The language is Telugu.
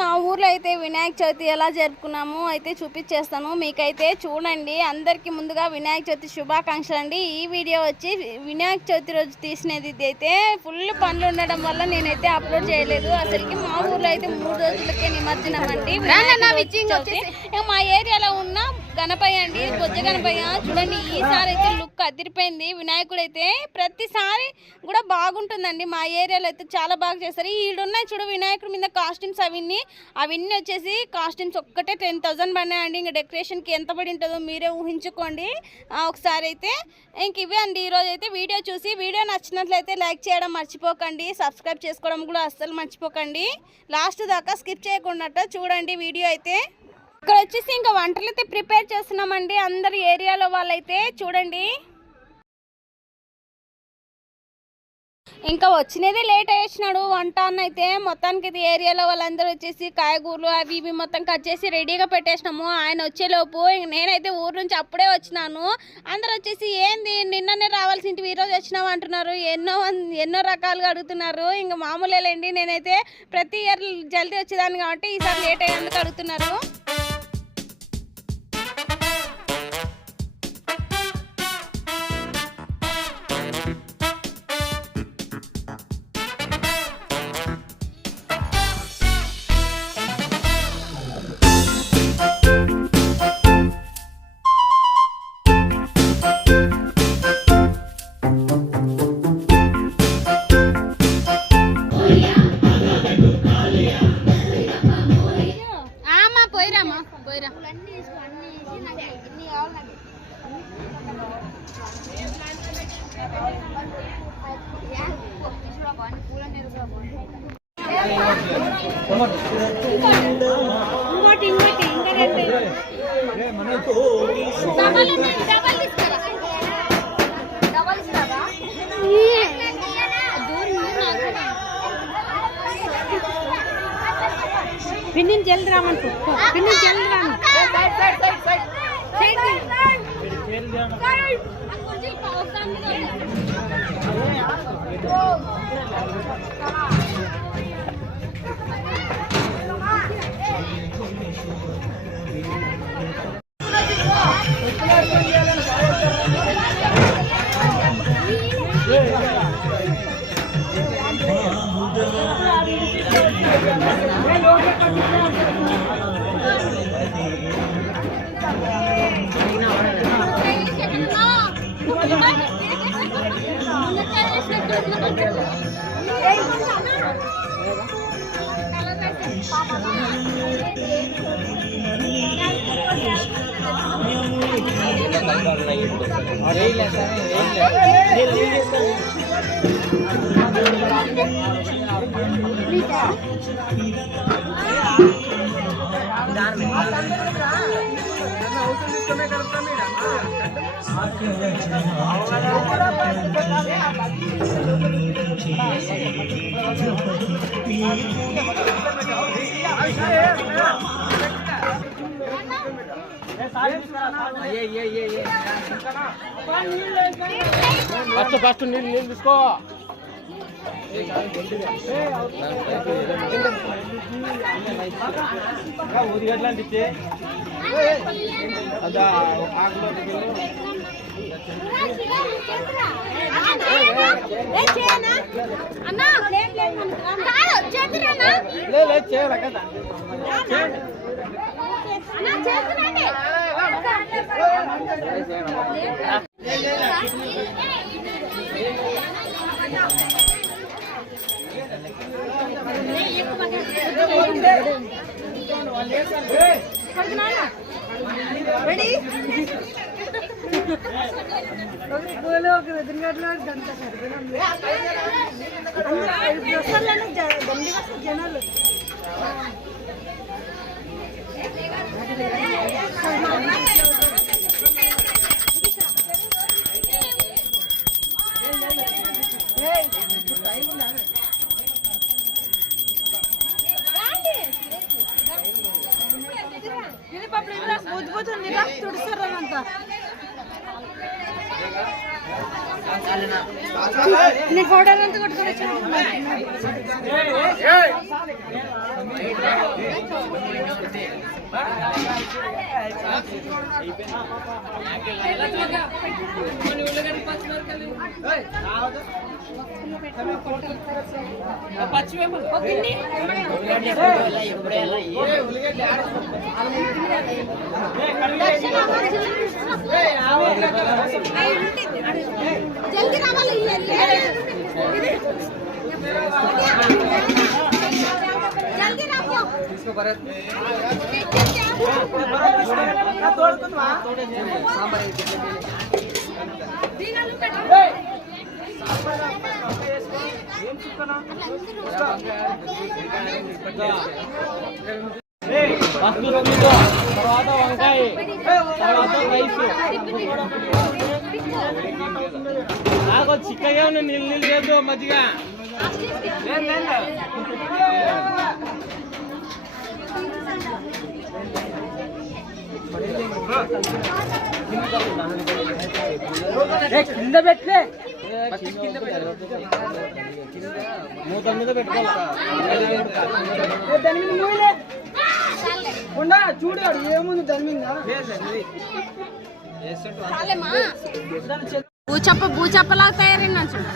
మా ఊర్లో అయితే వినాయక చవితి ఎలా జరుపుకున్నాము అయితే చూపించేస్తాను మీకైతే చూడండి. అందరికీ ముందుగా వినాయక చవితి శుభాకాంక్షలు అండి. ఈ వీడియో వచ్చి వినాయక చవితి రోజు తీసినది అయితే ఫుల్ పనులు ఉండడం వల్ల నేనైతే అప్లోడ్ చేయలేదు. అసలుకి మా ఊర్లో అయితే 3 రోజులకే నిమజ్జనం అండి. మా ఏరియాలో ఉన్న గణపయ్య అండి, బొజ్జ గణపయ్య చూడండి. ఈసారి అయితే లుక్ అదిరిపోయింది. వినాయకుడు అయితే ప్రతిసారి కూడా బాగుంటుందండి. మా ఏరియాలో అయితే చాలా బాగా చేస్తారు. ఈడున్నాయి చూడు వినాయకుడి మీద కాస్ట్యూమ్స్, అవన్నీ వచ్చేసి కాస్ట్యూమ్స్ ఒక్కటే 10,000 పడినాయండి. ఇంకా డెకరేషన్కి ఎంత పడి ఉంటుందో మీరే ఊహించుకోండి ఒకసారి అయితే. ఇంక ఇవే అండి ఈరోజు అయితే వీడియో చూసి వీడియో నచ్చినట్లయితే లైక్ చేయడం మర్చిపోకండి, సబ్స్క్రైబ్ చేసుకోవడం కూడా అస్సలు మర్చిపోకండి. లాస్ట్ దాకా స్కిప్ చేయకుండా చూడండి వీడియో అయితే. ఇక్కడ వచ్చేసి ఇంకా వంటలు అయితే ప్రిపేర్ చేస్తున్నామండి అందరు ఏరియాలో వాళ్ళైతే చూడండి. ఇంకా వచ్చినదే లేట్ అయ్యేసినాడు వంట అన్న అయితే. మొత్తానికి అయితే ఏరియాలో వాళ్ళందరూ వచ్చేసి కాయగూరలు అవి ఇవి మొత్తం కట్ చేసి రెడీగా పెట్టేసినాము. ఆయన వచ్చేలోపు నేనైతే ఊరు నుంచి అప్పుడే వచ్చినాను. అందరు వచ్చేసి ఏంది నిన్ననే రావాల్సింది ఈరోజు వచ్చినావు అంటున్నారు. ఎన్నో రకాలుగా అడుగుతున్నారు. ఇంకా మామూలేండి, నేనైతే ప్రతి ఇయర్ జల్దీ వచ్చేదాన్ని కాబట్టి ఈసారి లేట్ అయ్యేందుకు అడుగుతున్నారు. పిన్నిని జల్ది రామనుకో, పిన్నిని జల్ది రాను. ఫస్ట్ నీళ్ళు తీసుకో. ఊరిగట్లా అంటించే అదా ఆకులో చేయాలి కదా. జనాలు నీ ఫోటోలు అంతా కొట్టుకొని జల్దీ రావాలి జల్దీ రాపో తర్వాత వంకాయ, తర్వాత రైస్. నాకు చిక్కగా ఉన్న నీళ్ళు లేదు మజ్జిగ. కింద పెట్టలే, మూత మీద పెట్టుకోవాలి. చూడు ఏముంది దాని మీద. భూచప్పలాగా తయారైనా చూడు.